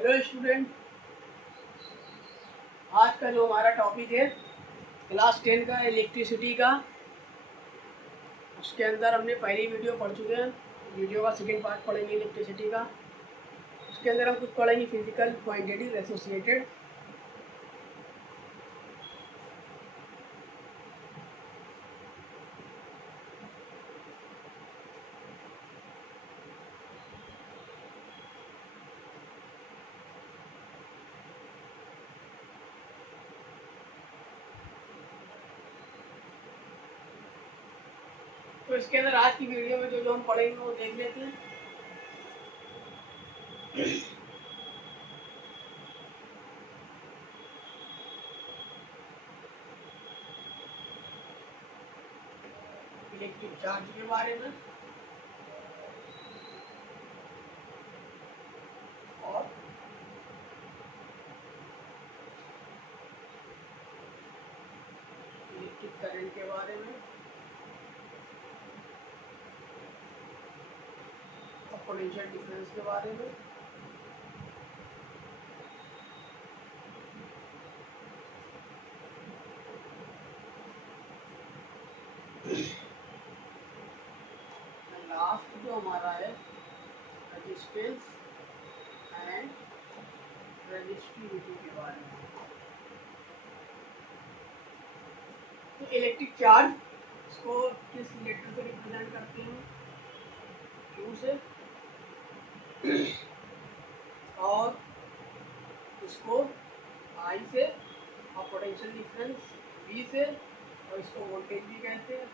Hello student, आज का जो हमारा टॉपिक है क्लास 10 का इलेक्ट्रिसिटी का। उसके अंदर हमने पहली वीडियो पढ़ चुके हैं। वीडियो का सेकेंड पार्ट पढ़ेंगे इलेक्ट्रिसिटी का। उसके अंदर हम कुछ पढ़ेंगे फिजिकल क्वांटिटीज एसोसिएटेड। तो इसके अंदर आज की वीडियो में जो जो हम पढ़ेंगे वो देख लेते हैं। इलेक्ट्रिक चार्ज के बारे में और इलेक्ट्रिक करंट के बारे में और पोटेंशियल डिफरेंस के बारे में। लास्ट जो हमारा है रेजिस्टेंस एंड रेजिस्टिविटी के बारे में। तो इलेक्ट्रिक चार्ज इसको किस लेटर से रिप्रेजेंट करते हैं? क्यू से। और इसको आई से, और पोटेंशियल डिफरेंस वी से, और इसको वोल्टेज भी कहते हैं।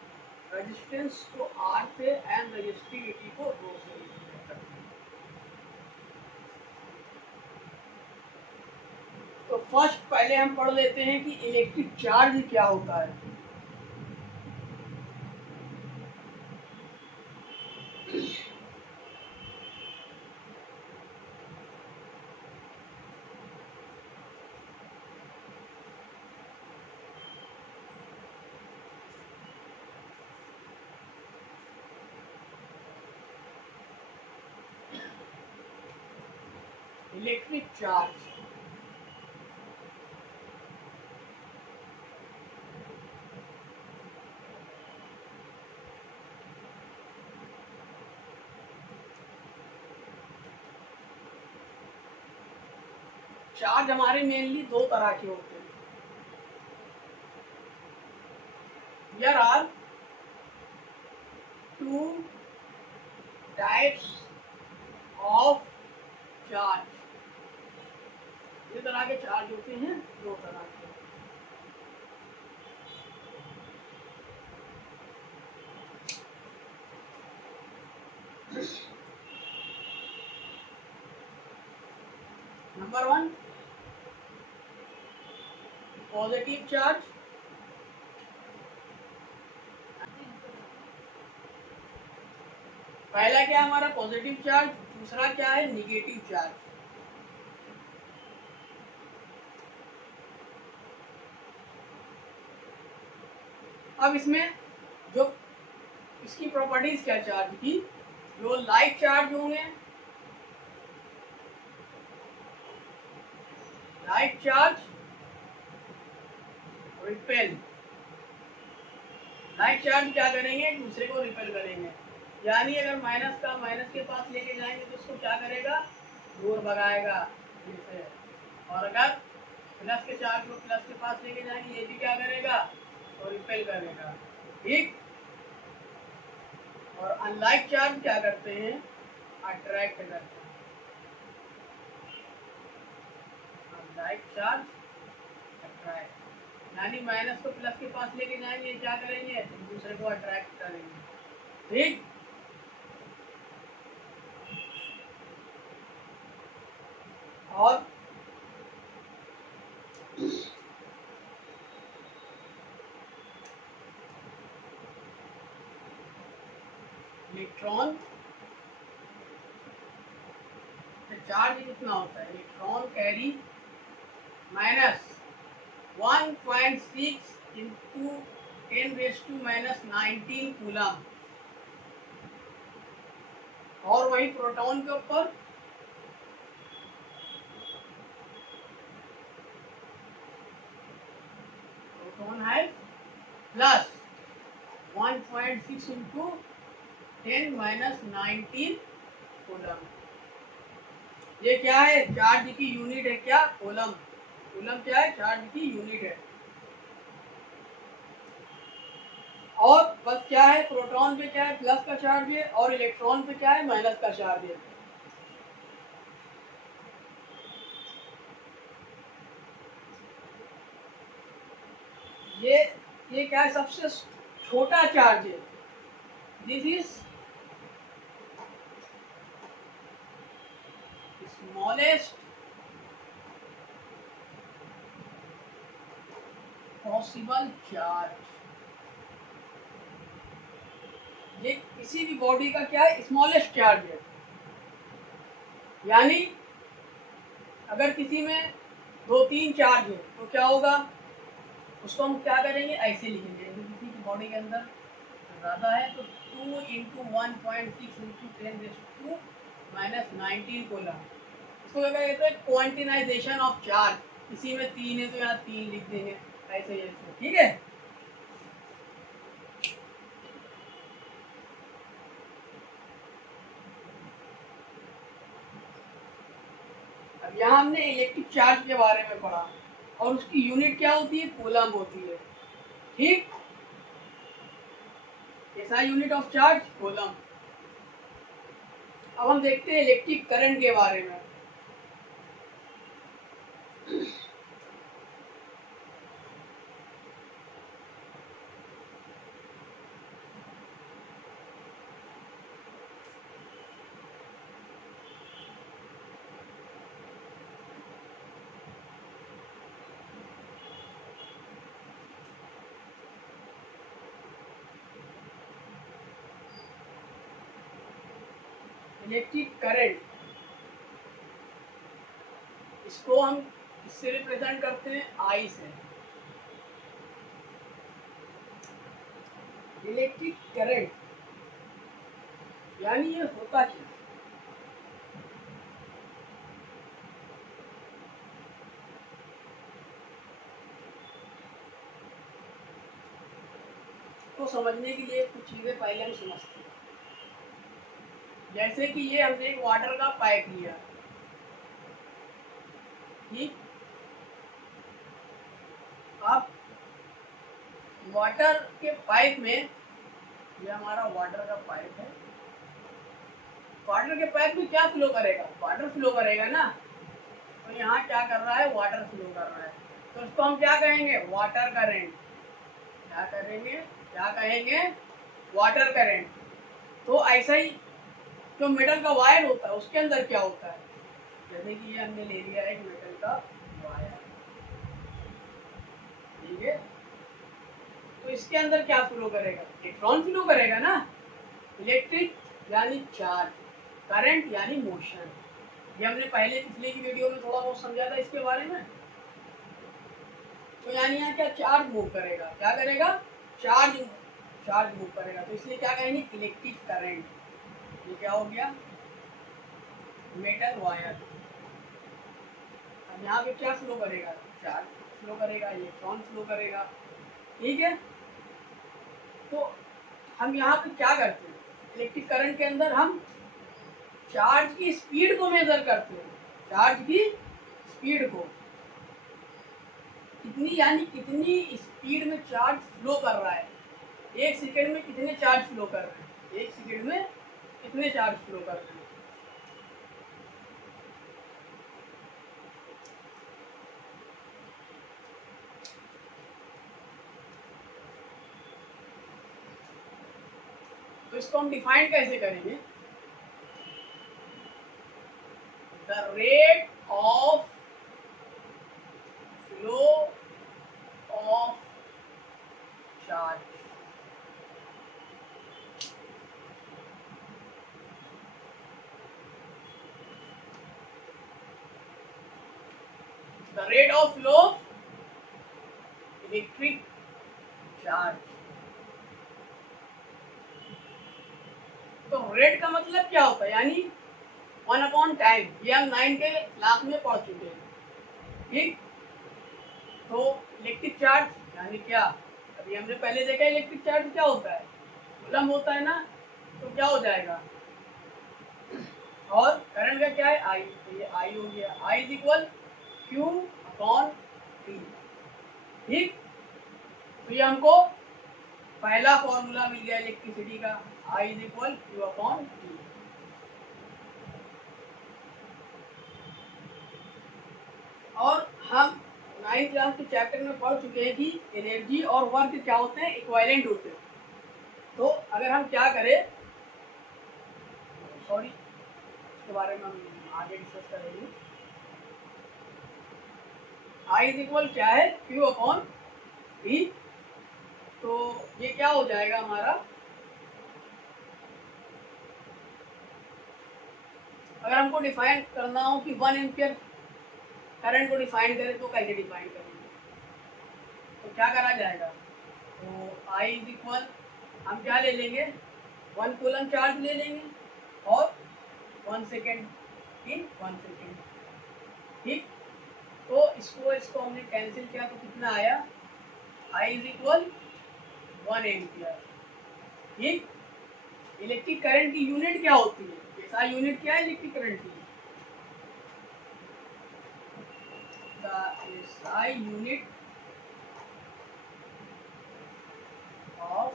रेजिस्टेंस को आर से एंड रेजिस्टिविटी को रो से रिप्रेजेंट करते हैं। तो फर्स्ट पहले हम पढ़ लेते हैं कि इलेक्ट्रिक चार्ज क्या होता है। इलेक्ट्रिक चार्ज चार्ज हमारे मेनली दो तरह के होते हैं। There are two types of charge। ये तरह के चार्ज होते हैं, दो तरह के। Number one, positive charge. पहला क्या है हमारा पॉजिटिव चार्ज, दूसरा क्या है निगेटिव चार्ज। अब इसमें जो इसकी प्रॉपर्टीज क्या चार्ज की, जो लाइट चार्ज होंगे, light charge repel. Light charge क्या करेंगे, एक दूसरे को रिपेल करेंगे। यानी अगर माइनस का माइनस के पास लेके जाएंगे तो उसको क्या करेगा, दूर भगाएगा इसे। और अगर प्लस के चार्ज को प्लस के पास लेके जाएंगे, ये भी क्या करेगा, तो रिपेल करेगा। ठीक। और अनलाइक चार्ज क्या करते हैं, अट्रैक्ट करते हैं। अनलाइक चार्ज अट्रैक्ट, यानी माइनस को प्लस के पास लेके जाएंगे, क्या करेंगे, एक दूसरे को अट्रैक्ट करेंगे। ठीक। और इलेक्ट्रॉन चार्ज कितना होता है, इलेक्ट्रॉन कैरी -1.6 इंटू 10⁻⁻19 कूलम। और वही प्रोटॉन के ऊपर प्रोटॉन है प्लस 1.6 इंटू 10⁻19 कूलम। ये क्या है? चार्ज की यूनिट है क्या? कूलम। कूलम क्या है? चार्ज की यूनिट है। और बस क्या है? प्रोटॉन पे क्या है? प्लस का चार्ज है, और इलेक्ट्रॉन पे क्या है? माइनस का चार्ज है। ये क्या है? सबसे छोटा चार्ज है। This is smallest possible charge. ये किसी भी बॉडी का क्या है? स्मॉलेस्ट चार्ज है। यानी अगर किसी में 2-3 चार्ज है तो क्या होगा? उसको हम क्या करेंगे? ऐसे लिखेंगे। किसी की बॉडी के अंदर ज़्यादा है तो 2 इंटू 1.6 इंटू 10⁻19 कूलम। इसको क्या कहते हैं? क्वांटिनाइजेशन ऑफ चार्ज। किसी में 3 है तो यहाँ 3 लिख देंगे, ऐसे ऐसे। ठीक है। अब यहाँ हमने इलेक्ट्रिक चार्ज के बारे में पढ़ा, और उसकी यूनिट क्या होती है? कूलम होती है। ठीक। ऐसा यूनिट ऑफ चार्ज कूलम। अब हम देखते हैं इलेक्ट्रिक करंट के बारे में। इलेक्ट्रिक करंट, इसको हम इससे रिप्रेजेंट करते हैं आई से। इलेक्ट्रिक करंट यानी ये होता क्या? तो समझने के लिए कुछ चीजें पहले हम समझते हैं। जैसे कि ये हमने एक वाटर का पाइप लिया, ठीक। अब वाटर के पाइप में, ये हमारा वाटर का पाइप है। वाटर के पाइप में क्या फ्लो करेगा? वाटर फ्लो करेगा ना। तो यहाँ क्या कर रहा है? वाटर फ्लो कर रहा है। तो इसको हम क्या कहेंगे? Water current. क्या करेंगे? क्या कहेंगे? Water current. तो ऐसा ही जो मेटल का वायर होता है उसके अंदर क्या होता है? जैसे कि ये हमने ले लिया एक मेटल का वायर, ठीक है। तो इसके अंदर क्या फ्लो करेगा? इलेक्ट्रॉन फ्लो करेगा ना। इलेक्ट्रिक यानी चार्ज, करंट यानी मोशन। ये हमने पहले पिछले की वीडियो में थोड़ा बहुत समझा था इसके बारे में। तो यानी यहाँ क्या? चार्ज मूव करेगा। क्या करेगा? चार्ज मूव करेगा। तो इसलिए क्या कहेंगे? Electric current. ये क्या हो गया? Metal wire. अब यहाँ पे क्या फ्लो करेगा? चार्ज फ्लो करेगा, इलेक्ट्रॉन फ्लो करेगा। ठीक है। तो हम यहाँ पे क्या करते हैं? इलेक्ट्रिक करंट के अंदर हम चार्ज की स्पीड को मेजर करते हैं। चार्ज की स्पीड को, कितनी, यानी कितनी स्पीड में चार्ज फ्लो कर रहा है। एक सेकेंड में कितने चार्ज फ्लो कर रहे हैं? एक सेकेंड में कितने चार्ज फ्लो कर रहे हैं? तो इसको हम डिफाइन कैसे करेंगे? The rate of flow of charge. The rate of flow electric charge. तो रेट का मतलब क्या होता है? यानी 1/टाइम। ये हम 9 के क्लास में पढ़ चुके हैं, ठीक। तो इलेक्ट्रिक चार्ज यानी क्या, अभी हमने पहले देखा इलेक्ट्रिक चार्ज क्या होता है, कूलम होता है ना, तो क्या हो जाएगा, और करंट का क्या है आई, तो ये आई हो गया, I is equal Q upon T. ठीक, तो ये हमको पहला फॉर्मूला मिल गया इलेक्ट्रिसिटी का, I is equal Q upon T. और हम 9th क्लास के चैप्टर में पढ़ चुके हैं कि एनर्जी और वर्क क्या होते हैं, इक्विवेलेंट होते हैं। तो अगर हम क्या करें, सॉरी, इसके बारे में हम आगे डिस्कस करेंगे। आई इज इक्वल क्या है, क्यू अपॉन टी। तो ये क्या हो जाएगा हमारा, अगर हमको डिफाइन करना हो कि 1 एम्पियर करंट को डिफाइन करें तो कैसे डिफाइन करेंगे, तो क्या करा जाएगा, तो आई इज इक्वल हम क्या ले लेंगे, 1 कूलम चार्ज ले लेंगे और 1 सेकेंड इन 1 सेकेंड। ठीक, तो इसको हमने कैंसिल किया तो कितना आया, आई इज इक्वल 1 एम्पियर। ठीक, इलेक्ट्रिक करंट की यूनिट क्या होती है, ऐसा यूनिट क्या है इलेक्ट्रिक करंट की, the SI unit of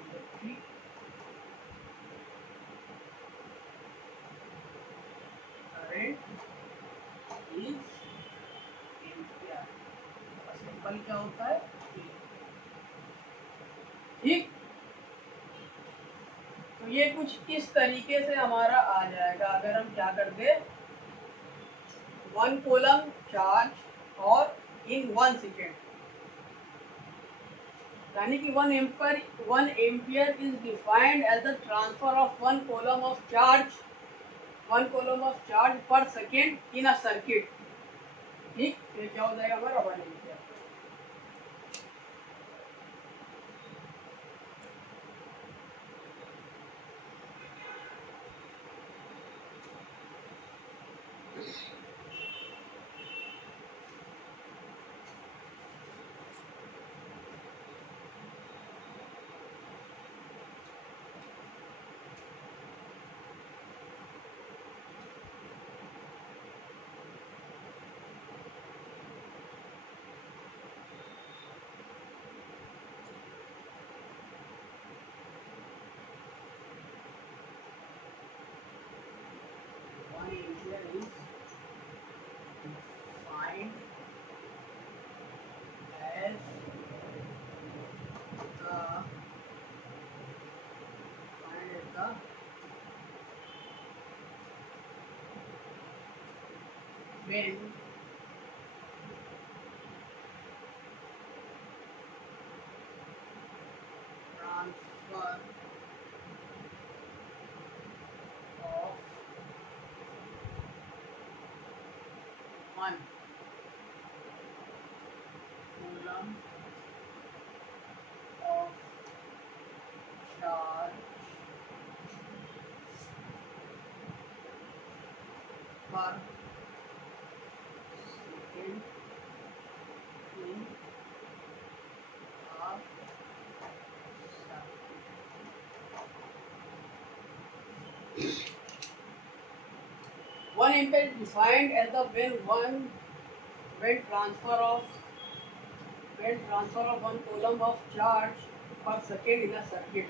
electric current is ampere. Simple क्या होता है, ठीक। तो ये कुछ इस तरीके से हमारा आ जाएगा, अगर हम क्या कर दे, 1 कूलम चार्ज और इन 1 सेकेंड, यानी कि 1 ampere is defined as the transfer of 1 coulomb of charge, 1 coulomb of charge per second in a circuit. ठीक, ये क्या हो जाएगा हमारा 1 ampere. When transfer of 1 coulomb of charge per second in a circuit. 1 ampere is defined as the when transfer of 1 coulomb of charge per second in a circuit.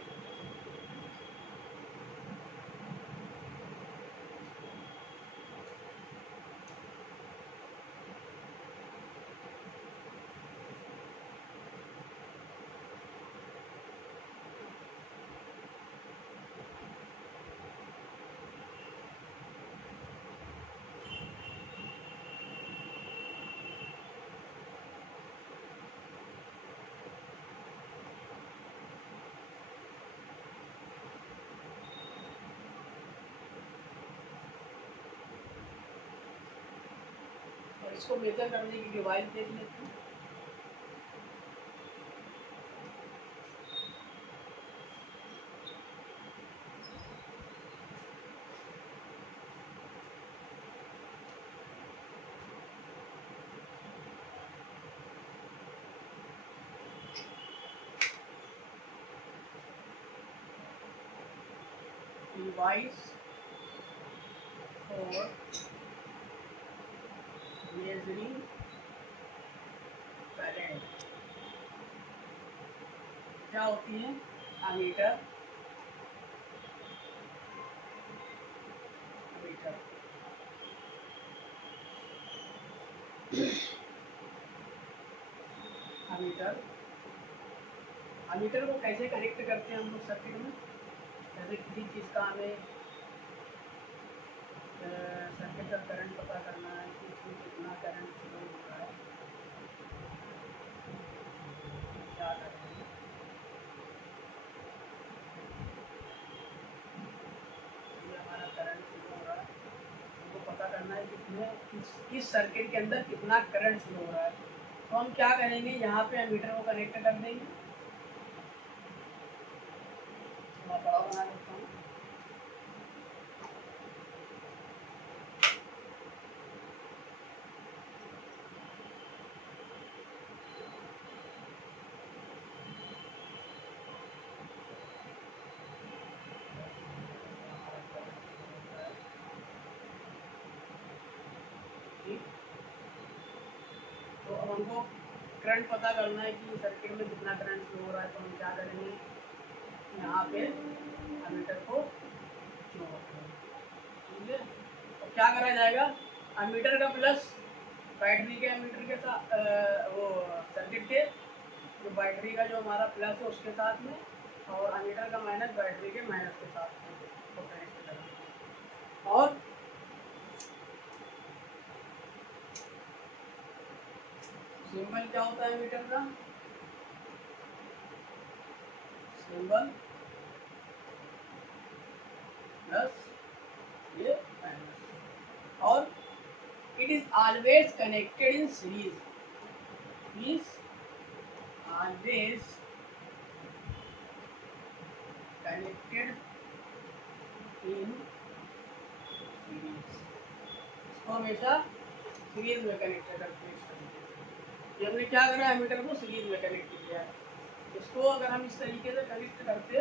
इसको major करने की device देख लेते हैं। डिवाइस फॉर मेजरिंग करंट क्या होती है? Ammeter, ammeter ammeter ammeter को कैसे कनेक्ट करते हैं हम लोग सर्किट में? जैसे किसी चीज़ का हमें सर्किट का करंट पता करना है कि इसमें कितना करंट फ्लो हो रहा है, क्या करेंगे? ये हमारा करंट फ्लो हो रहा है, हमको पता करना है कि इसमें किस सर्किट के अंदर कितना करंट फ्लो हो रहा है। तो हम क्या करेंगे, यहाँ पे अमीटर को कनेक्ट कर देंगे। मैं बड़ा बना देता हूँ। तो अब हमको करंट पता करना है कि सर्किट में कितना करंट फ्लो हो रहा है। तो हम क्या करेंगे, यहाँ पे अमीटर को जोड़ देंगे। ठीक है, तो क्या करा जाएगा, अमीटर का प्लस बैटरी के अमीटर के साथ वो सर्किट के जो बैटरी का जो हमारा प्लस है उसके साथ में, और अमीटर का माइनस बैटरी के माइनस के साथ में तो कनेक्ट करेंगे। और सिंबल क्या होता है मीटर का? सिंबल प्लस, ये माइनस। और it is always connected in series, is always connected in series। इसको हमेशा सीरीज में कनेक्ट करते हैं। ये हमने क्या करा है, मीटर को सीरीज में कनेक्ट किया है। इसको अगर हम इस तरीके से कनेक्ट करते,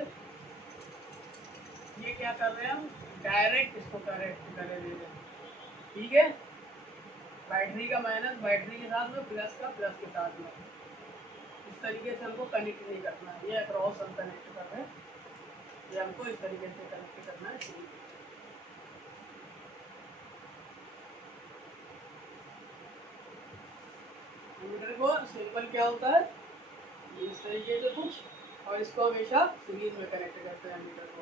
ये क्या कर रहे हैं हम, डायरेक्ट इसको कनेक्ट कर रहे हैं। ठीक है, बैटरी का माइनस बैटरी के साथ में, प्लस का प्लस के साथ में, इस तरीके से हमको कनेक्ट नहीं करना है। ये अक्रॉस हम कनेक्ट कर रहे हैं, ये हमको इस तरीके से कनेक्ट करना है। मीटर को सिंबल क्या होता है, ये इस तरीके से कुछ, और इसको हमेशा सीरीज में कनेक्ट करते हैं मीटर को।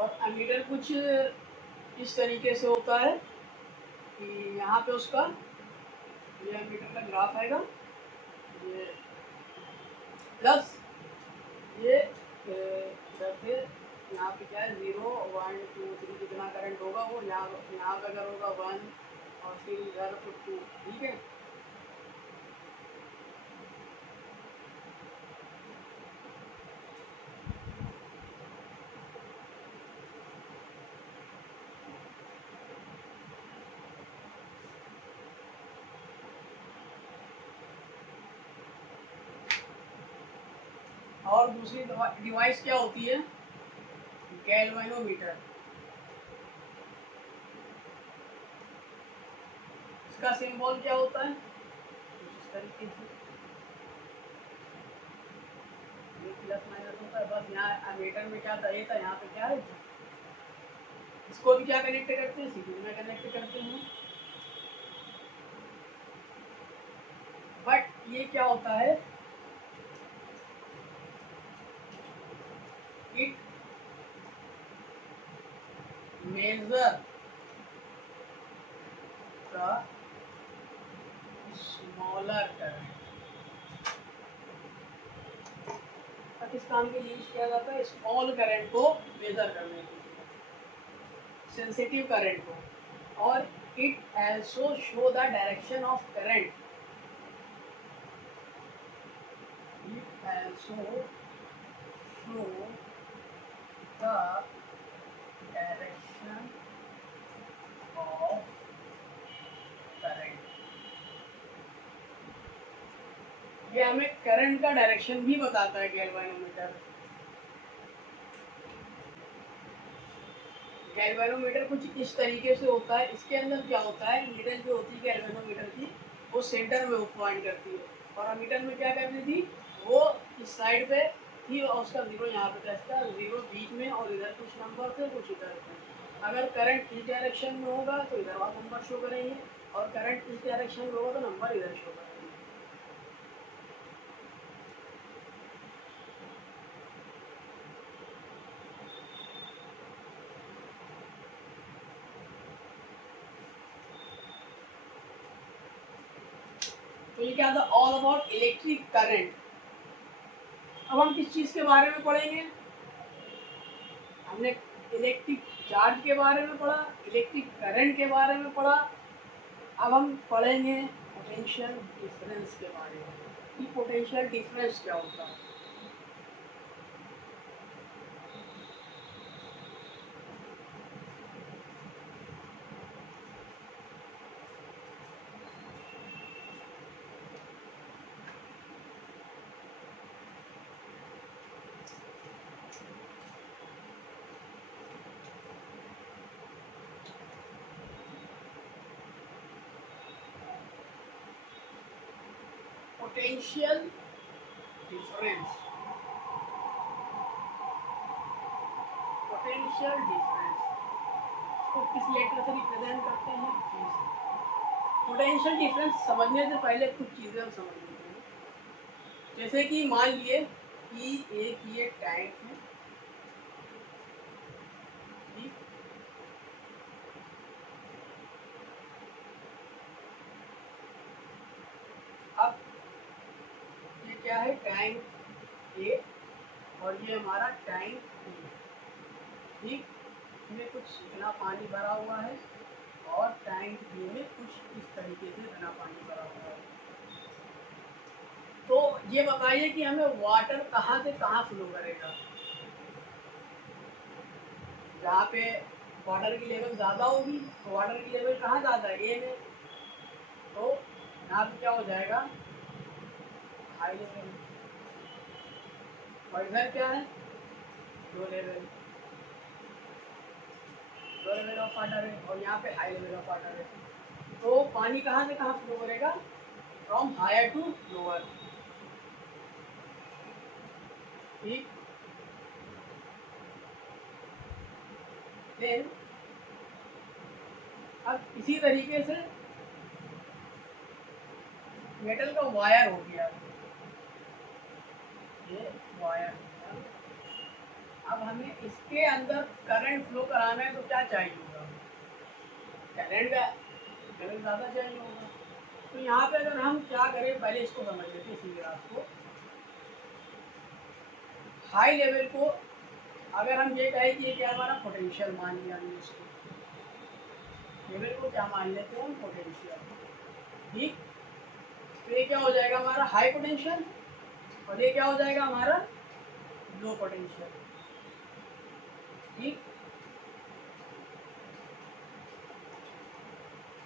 और अमीटर कुछ इस तरीके से होता है कि यहाँ पे उसका, ये अमीटर का ग्राफ आएगा, ये प्लस, ये फिर यहाँ पे क्या है, 0 1 2 3 जितना करंट होगा वो यहाँ पे अगर होगा 1, और फिर इधर 2। ठीक है, और दूसरी डिवाइस क्या होती है, गैल्वेनोमीटर। इसका सिंबल क्या होता है, इस तरीके से ये प्लस माइनस होता है। बस यहाँ अमीटर में क्या था, ये था, यहाँ पे क्या है, इसको भी क्या कनेक्ट करते हैं, सीरीज में कनेक्ट करते हैं। बट ये क्या होता है, it measure the smaller current. किस काम के लिए यूज किया जाता है, स्मॉल करंट को मेजर करने के लिए, सेंसिटिव करंट को। और it also show the direction of current, it also show the direction of current. ये हमें करंट का डायरेक्शन भी बताता है गैल्वेनोमीटर। गैल्वेनोमीटर कुछ इस तरीके से होता है। इसके अंदर क्या होता है, नीडल जो होती है गैल्वेनोमीटर की वो सेंटर में पॉइंट करती है, और अमीटर में क्या करती थी, वो इस साइड पे थी और उसका जीरो यहाँ पे था, इसका जीरो बीच में, और इधर कुछ नंबर थे कुछ इधर थे। अगर करंट इस डायरेक्शन में होगा तो इधर वाला नंबर शो करेंगे, और करंट इस डायरेक्शन में होगा तो नंबर इधर शो करेंगे। तो ये क्या था, ऑल अबाउट इलेक्ट्रिक करंट। अब हम किस चीज के बारे में पढ़ेंगे, हमने इलेक्ट्रिक चार्ज के बारे में पढ़ा, इलेक्ट्रिक करंट के बारे में पढ़ा। अब हम पढ़ेंगे पोटेंशियल डिफरेंस के बारे में कि पोटेंशियल डिफरेंस क्या होता है। पोटेंशियल डिफरेंस, पोटेंशियल डिफरेंस को किस लेटर से रिप्रेजेंट करते हैं, पोटेंशियल डिफरेंस समझने से पहले कुछ चीज़ें हम समझ लेते हैं। जैसे कि मान लिए कि एक ये टैंक है, ठीक, अब ये क्या है, टैंक ए, और ये हमारा टैंक बी, ठीक, इसमें कुछ इतना पानी भरा हुआ है, और टैंक बी में कुछ इस तरीके से इतना पानी भरा हुआ है। तो ये बताइए कि हमें वाटर कहाँ से कहाँ फ्लो करेगा। जहाँ पे वाटर की लेवल ज़्यादा होगी तो वाटर की लेवल कहाँ ज़्यादा है, ए में, तो यहाँ पे क्या हो जाएगा, हाई लेवल, और इधर क्या है, low level, low level of water है, और यहाँ पे हाई लेवल ऑफ वाटर है। तो पानी कहाँ से कहाँ फ्लो करेगा, फ्रॉम हायर टू लोअर, ठीक। देन अब इसी तरीके से मेटल का वायर हो गया, ये वायर हो गया। अब हमें इसके अंदर करंट फ्लो कराना है तो क्या चाहिए होगा, करंट का करंट ज़्यादा चाहिए होगा। तो यहाँ पे अगर हम क्या करें, पहले इसको समझ लेते हैं, इसी ग्राफ को, हाई लेवल को अगर हम ये कहें कि ये क्या हमारा पोटेंशियल मान लिया हमने, इसको लेवल को क्या मान लेते हैं हम, पोटेंशियल, ठीक। तो ये क्या हो जाएगा हमारा हाई पोटेंशियल, और ये क्या हो जाएगा हमारा लो पोटेंशियल, ठीक।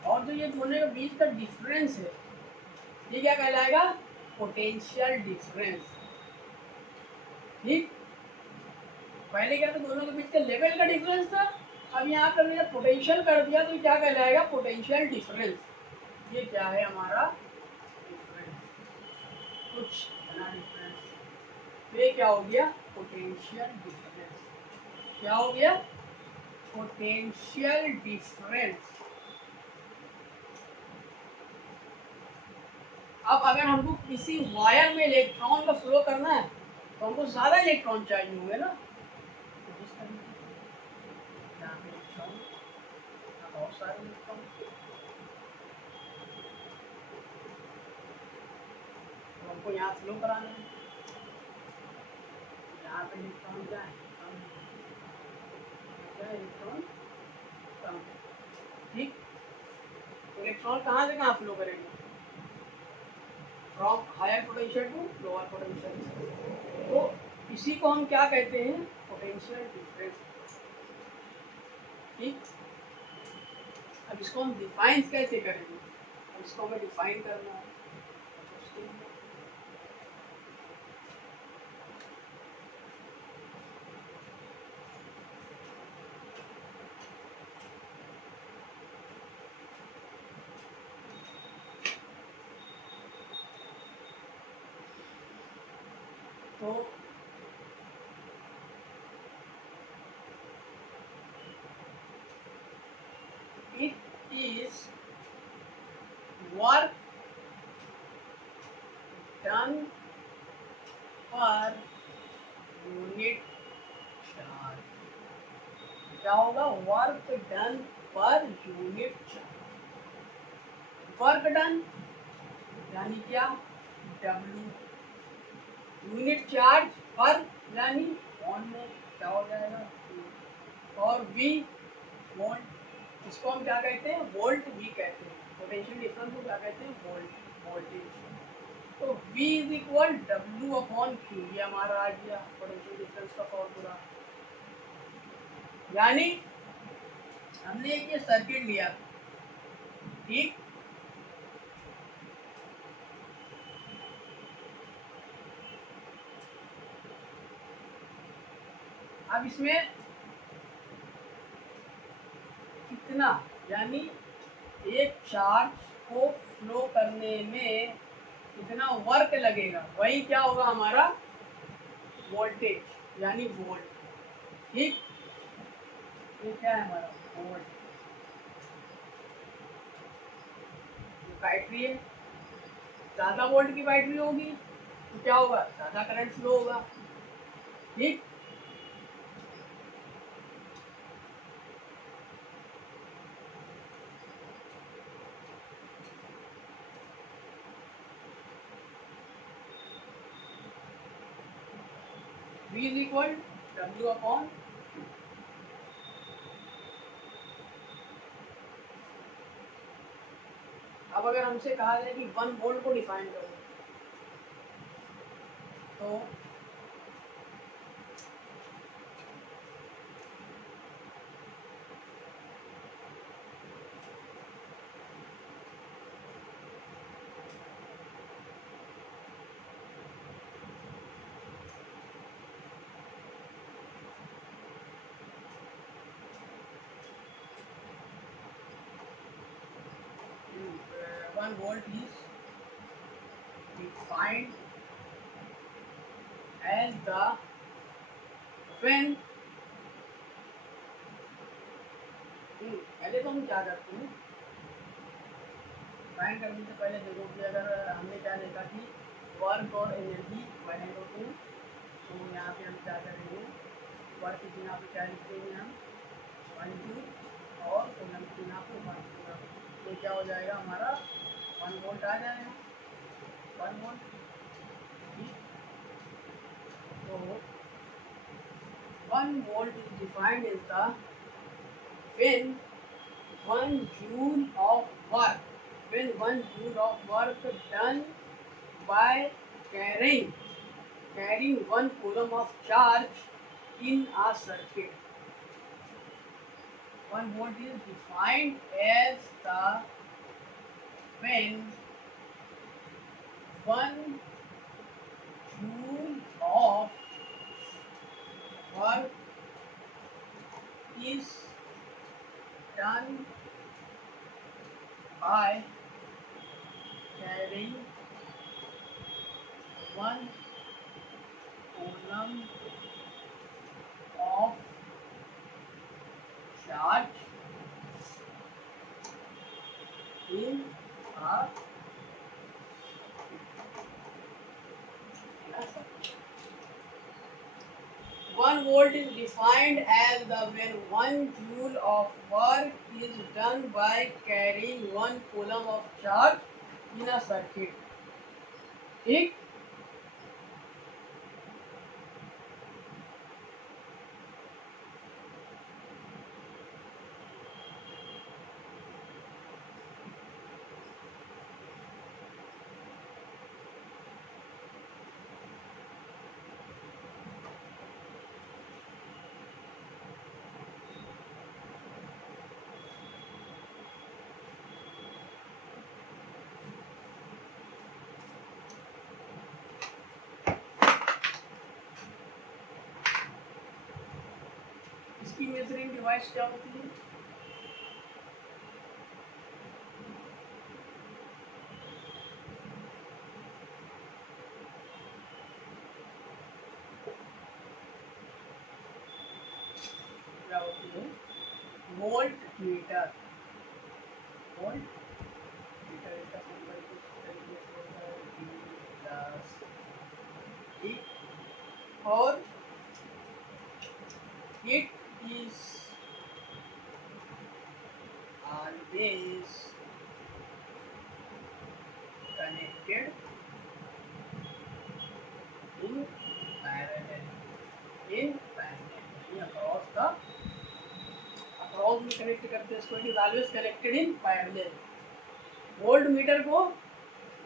और जो ये दोनों के बीच का डिफरेंस है ये क्या कहलाएगा, पोटेंशियल डिफरेंस, ठीक। पहले क्या था, दोनों के बीच का लेवल का डिफरेंस था, अब यहाँ पर मैंने पोटेंशियल कर दिया तो क्या कहलाएगा, पोटेंशियल डिफरेंस। ये क्या है हमारा डिफरेंस, कुछ बना डिफरेंस, ये क्या हो गया, पोटेंशियल डिफरेंस, क्या हो गया, पोटेंशियल डिफरेंस। अब अगर हमको किसी वायर में इलेक्ट्रॉन का फ्लो करना है तो हमको ज़्यादा इलेक्ट्रॉन चाहिए होंगे ना, तो जिस तरीके से यहाँ पे इलेक्ट्रॉन, यहाँ बहुत सारे इलेक्ट्रॉन, तो हमको यहाँ फ्लो कराना है, यहाँ पे इलेक्ट्रॉन क्या है, कम है, क्या है, इलेक्ट्रॉन कम है, ठीक। तो इलेक्ट्रॉन कहाँ से कहाँ फ्लो करेंगे, from higher potential to lower potential. तो इसी को हम क्या कहते हैं, पोटेंशियल डिफरेंस, ठीक। अब इसको हम डिफाइन कैसे करेंगे, अब इसको हमें डिफाइन करना है, तो it is work done per unit charge। क्या होगा? Work done per unit charge. Work done यानी क्या? W। यूनिट चार्ज पर यानी ऑन में क्या हो जाएगा? और V वोल्ट। इसको हम क्या कहते हैं? वोल्ट भी कहते हैं। पोटेंशियल डिफरेंस को क्या कहते हैं? Volt, voltage. तो V is equal W upon Q। ये हमारा आ गया पोटेंशियल डिफरेंस का फॉर्मूला। यानी हमने एक ये सर्किट लिया, ठीक, अब इसमें कितना, यानी एक चार्ज को फ्लो करने में कितना वर्क लगेगा, वही क्या होगा? हमारा वोल्टेज यानी वोल्ट। ठीक, ये क्या है? हमारा वोल्ट। बैटरी है, ज़्यादा वोल्ट की बैटरी होगी तो क्या होगा? ज़्यादा करंट फ्लो होगा। ठीक, V is equal W upon. अब अगर हमसे कहा जाए कि 1 वोल्ट को डिफाइन करो, तो one volt is defined as the when पहले तो हम क्या करते हैं, फाइंड करने से पहले देखो कि अगर हमने क्या देखा कि वर्क और एनर्जी डिपेंड होते हैं, तो यहाँ पे हम क्या करेंगे? वर्क की जगह पे क्या लिख देंगे? हम 1 जूल और कूलम की जगह पे 1 कूलम। तो क्या हो जाएगा? हमारा 1 वोल्ट आ जाएगा। 1 वोल्ट। तो 1 volt is defined as the when 1 joule of work, when 1 joule of work done by carrying 1 coulomb of charge in a circuit. 1 volt is defined as the when 1 joule of work is done by carrying 1 coulomb of charge in a 1 volt is defined as the when 1 joule of work is done by carrying 1 coulomb of charge in a circuit. ठीक, इसकी measuring device क्या होती है? Volt meter. Volt meter इसका symbol कुछ तरीके से होता है प्लस, ठीक। और it is always connected in parallel, in parallel across the, across में कनेक्ट करते हैं इसको, it is always connected in parallel. Volt meter को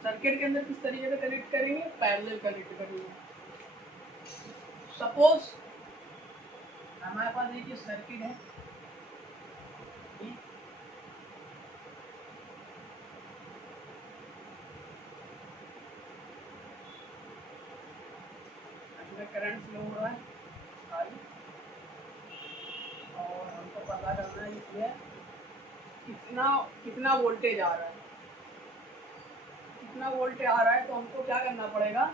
सर्किट के अंदर किस तरीके से कनेक्ट करेंगे, पैरेलल कनेक्ट करेंगे। सपोज हमारे पास एक सर्किट है, इसमें करंट फ्लो हो रहा है खाली, और हमको पता करना है इसमें कितना कितना वोल्टेज आ रहा है। कितना वोल्टेज आ रहा है तो हमको क्या करना पड़ेगा,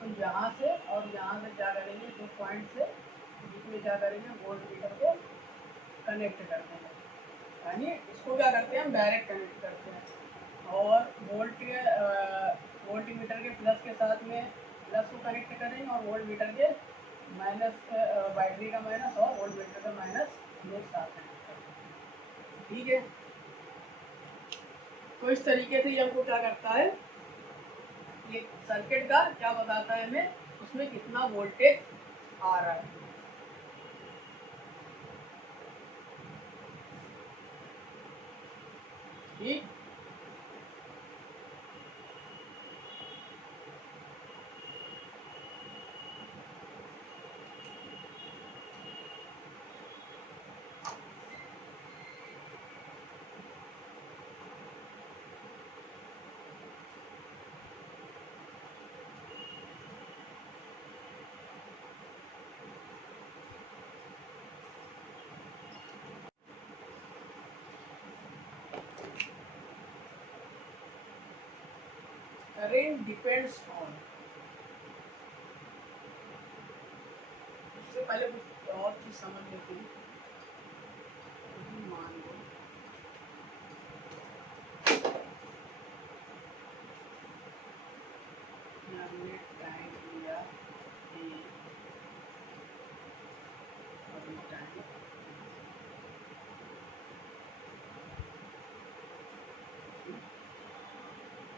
तो यहाँ से और यहाँ से क्या करेंगे, 2 पॉइंट से बीच में क्या करेंगे, वोल्ट मीटर को कनेक्ट करते हैं। यानी इसको क्या करते हैं, हम डायरेक्ट कनेक्ट करते हैं। और वोल्ट मीटर के प्लस के साथ में प्लस को कनेक्ट करेंगे, और वोल्ट मीटर के माइनस, बैटरी का माइनस और वोल्ट मीटर का माइनस एक साथ कनेक्ट करेंगे, ठीक है। तो इस तरीके से ये हमको क्या करता है, ये सर्किट का क्या बताता है हमें, उसमें कितना वोल्टेज आ रहा है, ठीक। Current depends on, उससे पहले कुछ और चीज समझ लेते हैं। मान लो हमने टाइम लिया A, अभी टाइम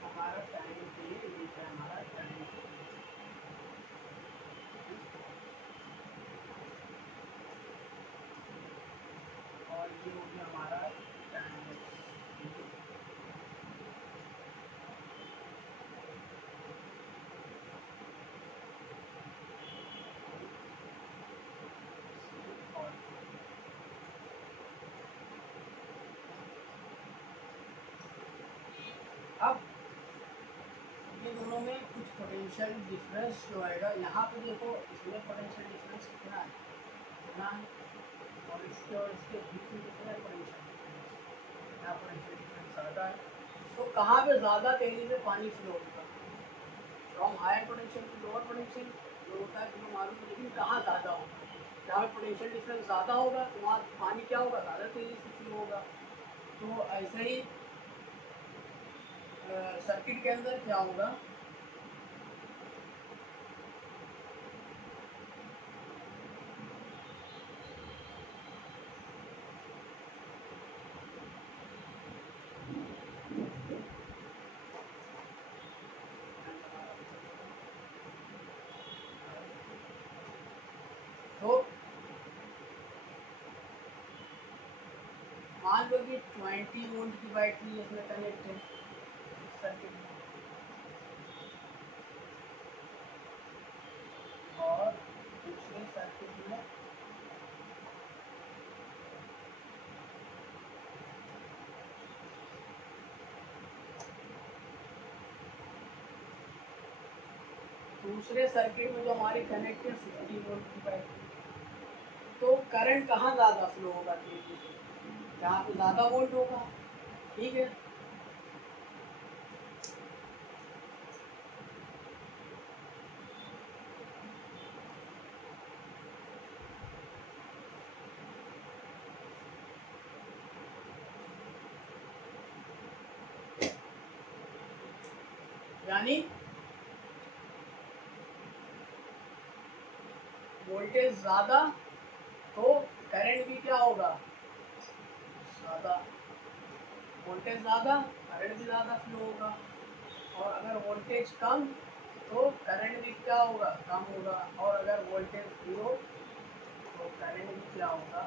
हमारा टाइम A, ये था हमारा टाइम, और ये हो गया हमारा टाइम। अब ये दोनों में कुछ पोटेंशियल डिफरेंस जो आएगा, यहाँ पे देखो इसमें पोटेंशियल डिफरेंस कितना है, कितना है, और इसके बीच में कितना पोटेंशियल डिफरेंस, यहाँ पोटेंशियल डिफरेंस ज़्यादा है। तो कहाँ पे ज़्यादा तेज़ी से पानी फ्लो होगा, from higher potential to lower potential जो होता है फ्लो मालूम है, लेकिन कहाँ ज़्यादा होगा, जहाँ पे पोटेंशियल डिफरेंस ज़्यादा होगा तो वहाँ पानी क्या होगा, ज़्यादा तेज़ी से फ्लो होगा। तो ऐसे ही सर्किट के अंदर क्या होगा, तो मान लो कि 20 वोल्ट की बैटरी इसमें कनेक्ट है सर्किट में, और दूसरे सर्किट में जो हमारी कनेक्ट है 60 वोल्ट की बैटरी, तो करंट कहाँ ज़्यादा फ्लो होगा, तेजी से जहाँ पे ज़्यादा वोल्ट होगा, ठीक है। यानी वोल्टेज ज़्यादा तो करंट भी क्या होगा, ज़्यादा। वोल्टेज ज़्यादा करंट भी ज़्यादा फ्लो होगा। और अगर वोल्टेज कम तो करंट भी क्या होगा, कम होगा। और अगर वोल्टेज जीरो तो करंट भी क्या होगा,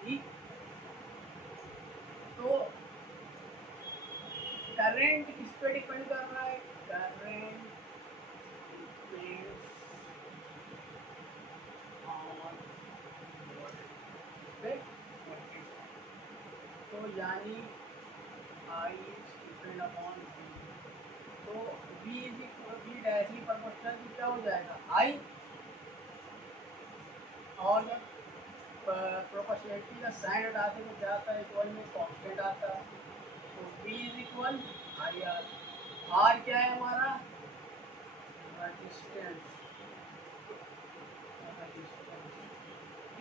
ठीक। तो करंट किस पे डिपेंड कर रहा है, करंट डिपेंड्स ऑन पे वोल्टेज। तो यानी I is depend upon we. तो वी डायरेक्टली प्रोपोर्शनल टू क्या हो जाएगा, आई। और जब प्रोपोर्शनलिटी का साइन हटाते तो क्या आता है, इक्वल में कांस्टेंट आता है। तो V is equal I R. R क्या है हमारा, रेजिस्टेंस।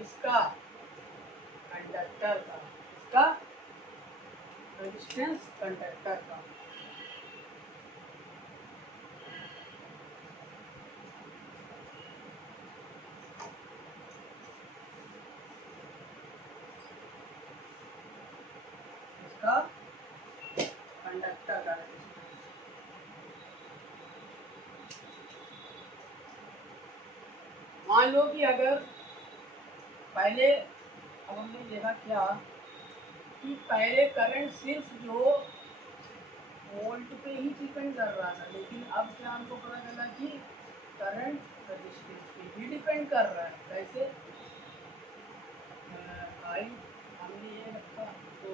इसका कंडक्टर का, इसका रेजिस्टेंस कंडक्टर का। इसका कंडक्टर का रेजिस्टेंस। मान लो कि अगर पहले, अब हमने देखा क्या कि पहले करंट सिर्फ जो वोल्ट पे ही डिपेंड कर रहा था, लेकिन अब क्या हमको पता चला कि करंट रेजिस्टेंस पे भी डिपेंड कर रहा है। कैसे, आई हमने ये रखा तो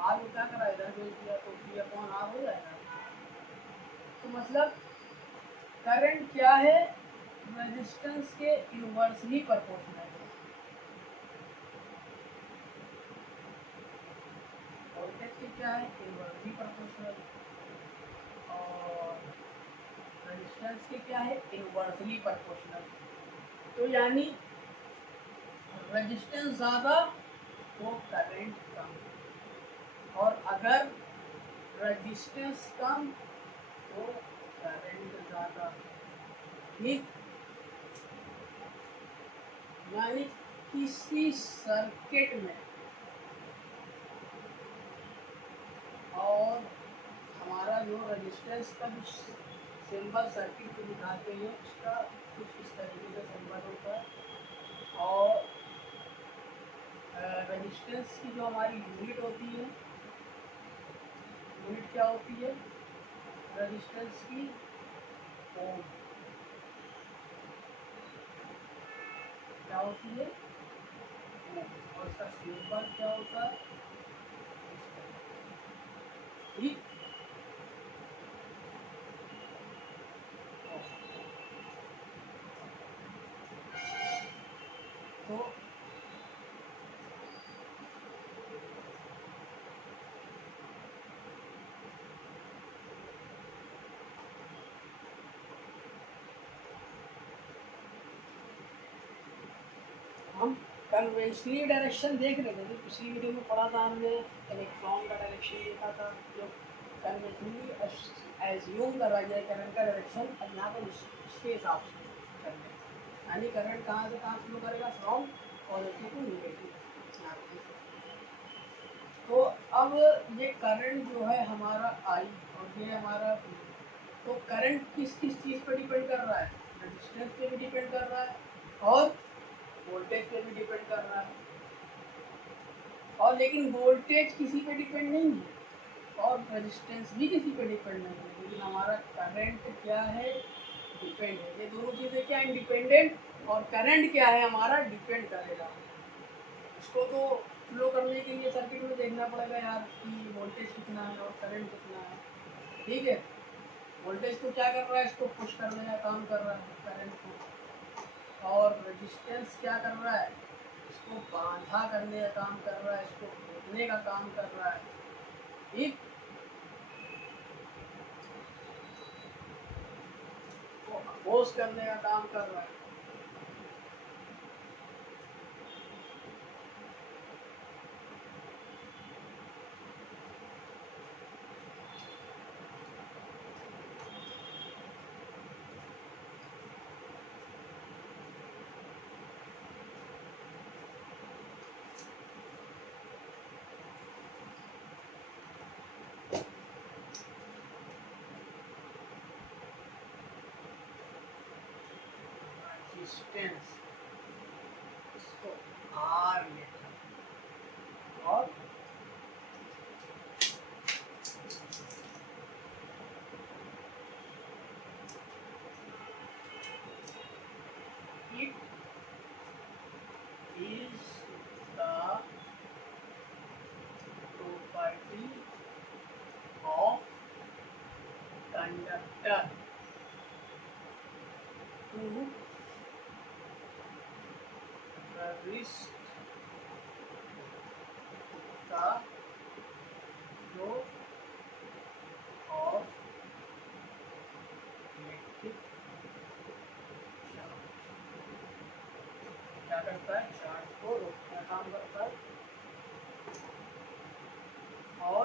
आर को क्या करा, इधर भेज दिया तो पी अपॉन आर हो जाएगा। तो मतलब करंट क्या है, रेजिस्टेंस के इनवर्सली प्रोपोर्शनल है। वोल्टेज के क्या है, इनवर्सली प्रोपोर्शनल। और रेजिस्टेंस के क्या है, इनवर्सली प्रोपोर्शनल। तो यानी रेजिस्टेंस ज़्यादा तो करंट कम। और अगर रेजिस्टेंस कम तो करंट ज़्यादा, ठीक। यानी किसी सर्किट में, और हमारा जो रेजिस्टेंस का जो सिंबल सर्किट को दिखाते हैं उसका कुछ इस तरीके का सिंबल होता है। और रेजिस्टेंस की जो हमारी यूनिट होती है, यूनिट क्या होती है रेजिस्टेंस की, ओम। क्या होती है, ओम। और इसका सिंबल क्या होता है, ठीक। तो हम कन्वेंशनली डायरेक्शन देख रहे थे, पिछली वीडियो में पढ़ा था हमने, इलेक्ट्रॉन का डायरेक्शन देखा था। जो कन्वेंशनली एज्यूम कर रहा है करंट का डायरेक्शन, अब यहाँ पर उसके हिसाब से करना है। यानी करंट कहाँ से कहाँ फ्लो करेगा, फ्रॉम पॉजिटिव टू नेगेटिव। तो अब ये करंट जो है हमारा आई और ये हमारा V, तो करंट किस किस चीज़ पर डिपेंड कर रहा है, रेजिस्टेंस पे भी डिपेंड कर रहा है और वोल्टेज पे भी डिपेंड कर रहा है। और लेकिन वोल्टेज किसी पे डिपेंड नहीं है और रेजिस्टेंस भी किसी पे डिपेंड नहीं है, लेकिन हमारा करंट क्या है, डिपेंड है। ये दोनों चीज़ें क्या, इंडिपेंडेंट। और करंट क्या है हमारा, डिपेंड करेगा। इसको तो फ्लो करने के लिए सर्किट में देखना पड़ेगा यार कि वोल्टेज कितना है और करंट कितना है, ठीक है। वोल्टेज तो क्या कर रहा है, इसको पुश करने का काम कर रहा है करंट को। और रेजिस्टेंस क्या कर रहा है, इसको बांधा करने का काम कर रहा है, इसको रोकने का काम कर रहा है, ठीक। वो अपोज करने का काम कर रहा है। रेजिस्टेंस, इसको आर लेते हैं और it is the property of conductor to resist the flow of electric charge. क्या करता है? चार्ज को रोकने का काम करता है। और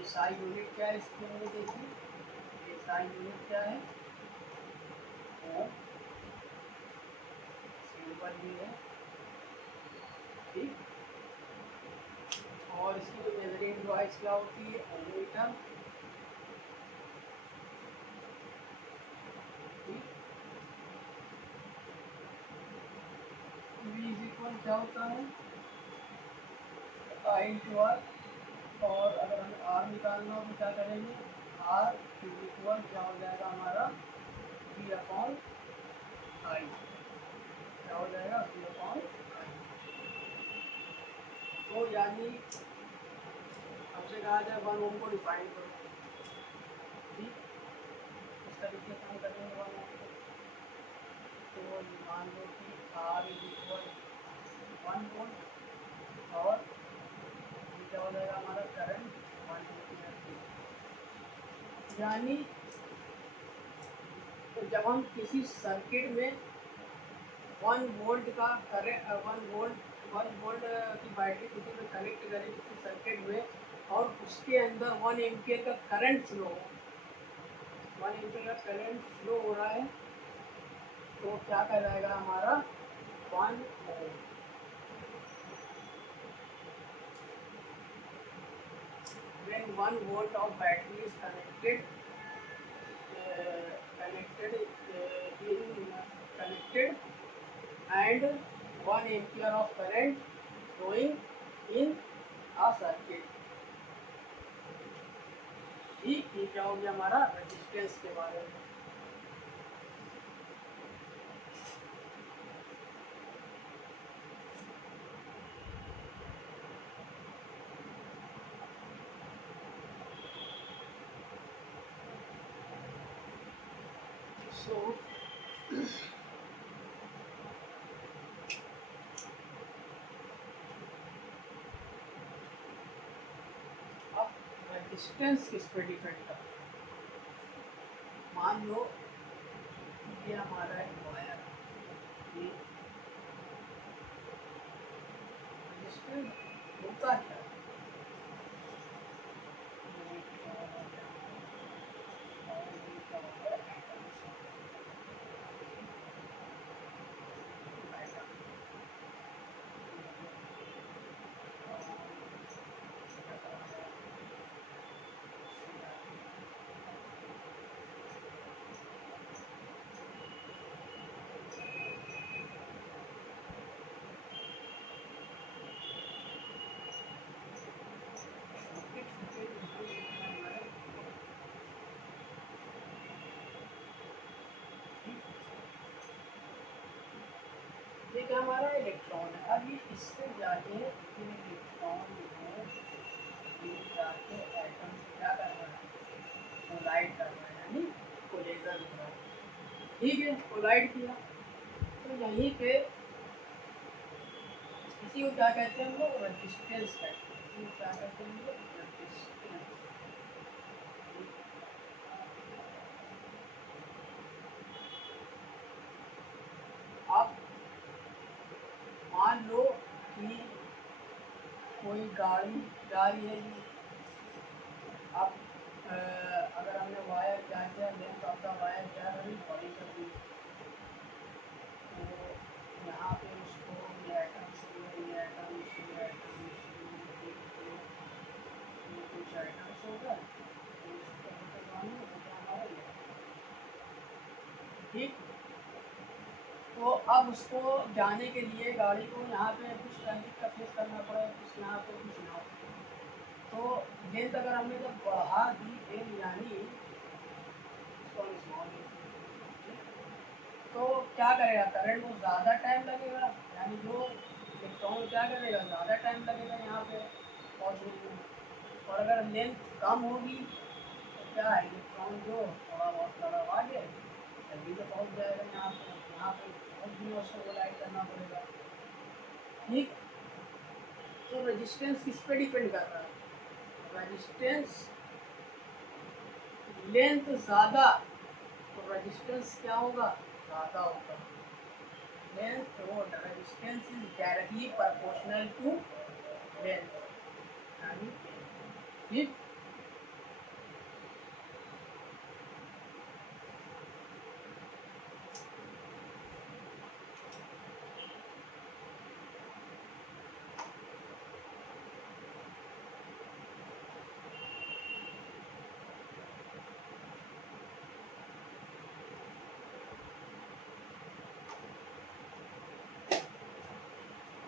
एसआई यूनिट क्या है इसके अंदर देखिए, एसआई यूनिट क्या है? ओम, सिंबल भी है, ठीक। और इसकी जो मेजरिंग डिवाइस क्या होती है? ओममीटर, ठीक। V इज इक्वल क्या होता है? I into R. और अगर हमें आर निकालना हो तो क्या करेंगे? आर इज इक्वल क्या हो जाएगा हमारा? V upon I. क्या हो जाएगा? V upon I. तो यानी हमसे कहा जाए 1 ओम को डिफाइन करो, ठीक। इस तरीके से हम करेंगे 1 ओम को। तो मान लो कि आर इज इक्वल 1 वोल्ट और क्या हो जाएगा हमारा? Current 1 ampere. यानी तो जब हम किसी सर्किट में 1 वोल्ट का करंट 1 वोल्ट की बैटरी किसी में कनेक्ट करें किसी सर्किट में और उसके अंदर 1 एम्पियर का करंट फ्लो हो, 1 एम्पियर का करंट फ्लो हो रहा है, तो क्या कहलाएगा हमारा? 1 ओम। When 1 volt of battery is connected and 1 ampere of current flowing in a circuit, ठीक। ये क्या हो गया हमारा? रेजिस्टेंस के बारे में। So अब रेजिस्टेंस किस पे डिपेंड करता है? मान लो ये हमारा एक वायर, ये रेजिस्टेंस होता क्या है? ये क्या हमारा इलेक्ट्रॉन है। अब ये इससे जाके इलेक्ट्रॉन है, ये जाके एटम से क्या कर रहा है? कोलाइड कर रहा है, यानी कोलिजन हो रहा है, ठीक है। कोलाइड किया तो यहीं पे इसी को क्या कहते हैं हम लोग? रेजिस्टेंस कहते हैं। इसी को क्या कहते हैं हम लोग? रेजिस्टेंस। अब मान लो कि कोई गाड़ी जा रही है जी। अब अगर हमने वायर क्या किया, लेंथ ऑफ द वायर क्या करी? बड़ी कर दी। तो यहाँ पे उसको ये आइटम्स ये आइटम्स ये आइटम्स ये कुछ आइटम्स होगा, तो इसको हमारा, ठीक। तो अब उसको जाने के लिए गाड़ी को यहाँ पे कुछ ट्रैफिक का फेस करना पड़ा, कुछ यहाँ पे कुछ यहाँ पे। तो लेंथ अगर हमने जब बढ़ा दी फिर यानी तो क्या करेगा, करंट को ज़्यादा टाइम लगेगा, यानी जो इलेक्ट्रॉन क्या करेगा, ज़्यादा टाइम लगेगा यहाँ पे पहुँचने में। और अगर लेंथ कम होगी तो क्या है, इलेक्ट्रॉन जो थोड़ा बहुत लगा आगे जल्दी तो पहुँच जाएगा यहाँ पे बहुत भी उसको कोलाइड करना पड़ेगा। ठीक, तो रेजिस्टेंस किस पे डिपेंड कर रहा है, रेजिस्टेंस लेंथ ज़्यादा तो रेजिस्टेंस क्या होगा, ज़्यादा होगा। लेंथ और resistance is directly proportional to length, यानी ठीक।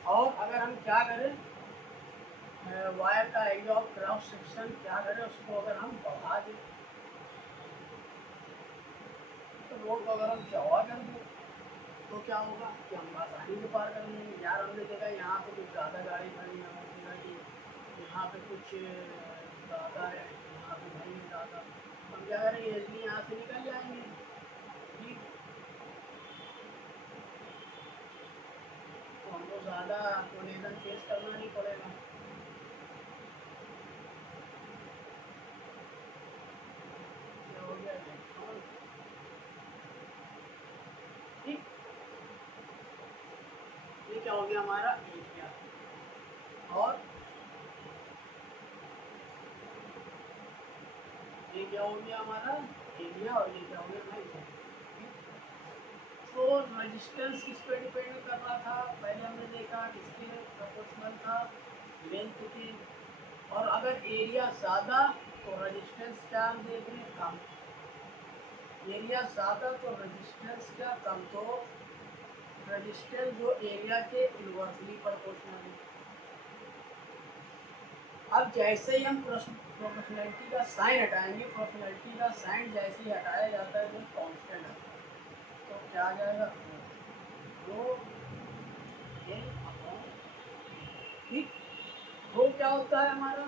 और अगर हम क्या करें, वायर का एरिया ऑफ क्रॉस सेक्शन क्या करें, उसको अगर हम बढ़ा दें तो रोड को अगर हम चौड़ा कर दें तो क्या होगा कि हम आसानी से पार कर लेंगे। यार हमने देखा यहाँ पे कुछ ज़्यादा गाड़ी खड़ी है, हमने देखा कि यहाँ पे कुछ ज़्यादा है, यहाँ पे नहीं है ज़्यादा, हम क्या करेंगे इजली यहाँ से निकल जाएंगे। ठीक, तो हमको ज़्यादा कोलिजन फेस करना नहीं पड़ेगा। क्या हो गया इलेक्ट्रॉन, ठीक, ये क्या हो गया हमारा एरिया। और ये क्या हो गया हमारा एरिया, और ये क्या हो गया हमारा। तो रेजिस्टेंस किस पे डिपेंड कर रहा था, पहले हमने देखा किसके प्रोपोर्शनल था, लेंथ के। और अगर एरिया ज़्यादा तो रेजिस्टेंस क्या हम देख रहे हैं, कम। एरिया ज़्यादा तो रेजिस्टेंस क्या कम, तो रेजिस्टेंस जो एरिया के इन्वर्सली प्रोपोर्शनल है। अब जैसे ही हम प्रोपोर्शनलिटी का साइन हटाएंगे, प्रोपोर्शनलिटी का साइन जैसे ही हटाया जाता है तो कांस्टेंट आता है, तो क्या आ जाएगा, वो एल अपॉन, ठीक। वो क्या होता है हमारा,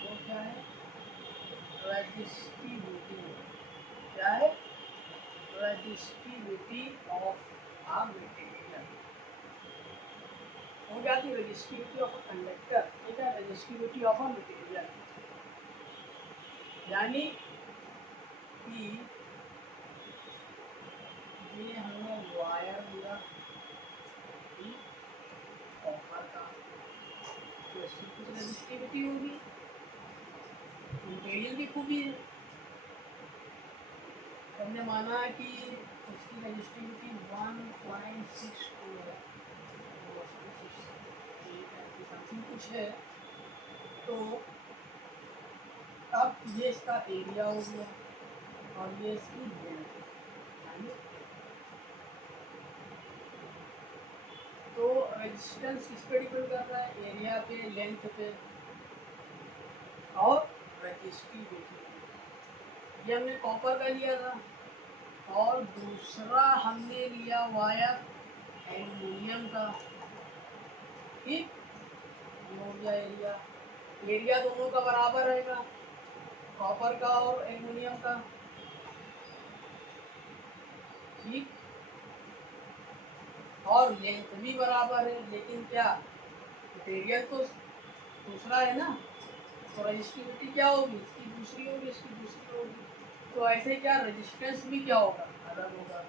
वो क्या है, रेजिस्टिविटी, क्या है, रेजिस्टिविटी ऑफ आ मटेरियल। हो जाती रेजिस्टिविटी ऑफ अ कंडक्टर, ठीक है, रेजिस्टिविटी ऑफ अ मटेरियल, यानी कि ये हमने वायर लिया कॉपर का, तो इसकी कुछ रेजिस्टिविटी होगी, मटेरियल की खूबी है। हमने माना कि इसकी रेजिस्टिविटी 1.62 है, समथिंग कुछ है। तो अब ये इसका एरिया हो गया और ये इसकी लेंथ, तो रेजिस्टेंस किस पे डिपेंड कर रहा है, एरिया पे, लेंथ पे और रेजिस्टिविटी। ये हमने कॉपर का लिया था, और दूसरा हमने लिया वायर एल्युमिनियम का, ठीक। ये हो गया एरिया, एरिया दोनों का बराबर रहेगा, कॉपर का और एल्युमिनियम का, ठीक। और लेंथ भी बराबर है, लेकिन क्या मटेरियल तो दूसरा है ना, तो रेजिस्टिविटी क्या होगी, इसकी दूसरी होगी, इसकी दूसरी होगी। तो ऐसे क्या रेजिस्टेंस भी क्या होगा, अलग होगा।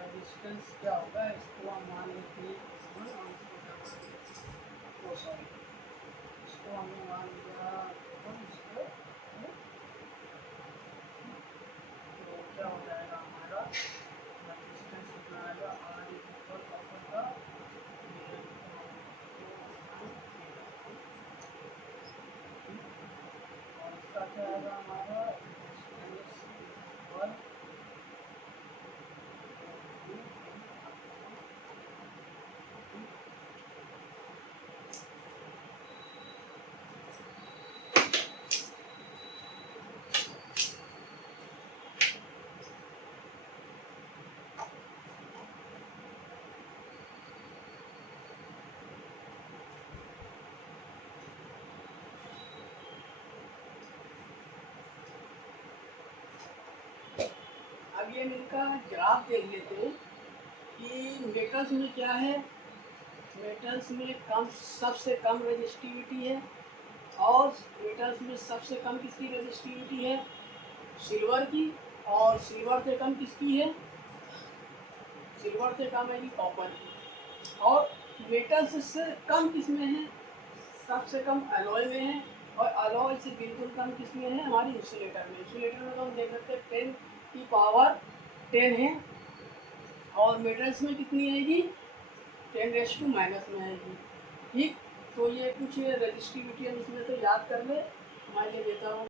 रेजिस्टेंस क्या होगा, इसको हम मान लेते हैं, सॉरी, इसको हमने मान लिया, इसको तो क्या हो जाएगा हमारा रेजिस्टेंस कितना आएगा, आर इक्वल कॉपर का, और इसका क्या आएगा हमारा रेजिस्टेंस इक्वल हम इनका ग्राफ देख लेते हैं कि मेटल्स में क्या है। मेटल्स में सबसे कम रेजिस्टिविटी है, और मेटल्स में सबसे कम किसकी रेजिस्टिविटी है? सिल्वर की। और सिल्वर से कम किसकी है? सिल्वर से कम है कि कॉपर की। और मेटल्स से कम किसमें है? सबसे कम अलॉय में है, और अलॉय से बिल्कुल कम किसमें है? हमारी इंसुलेटर में। इंसुलेटर में तो हम देख सकते हैं 10 की पावर 10 है, और मेटल्स में कितनी आएगी? 10⁻⁻ में आएगी। ठीक, तो ये कुछ रजिस्टिविटी हम इसमें तो याद कर ले। मैं ये देता हूँ।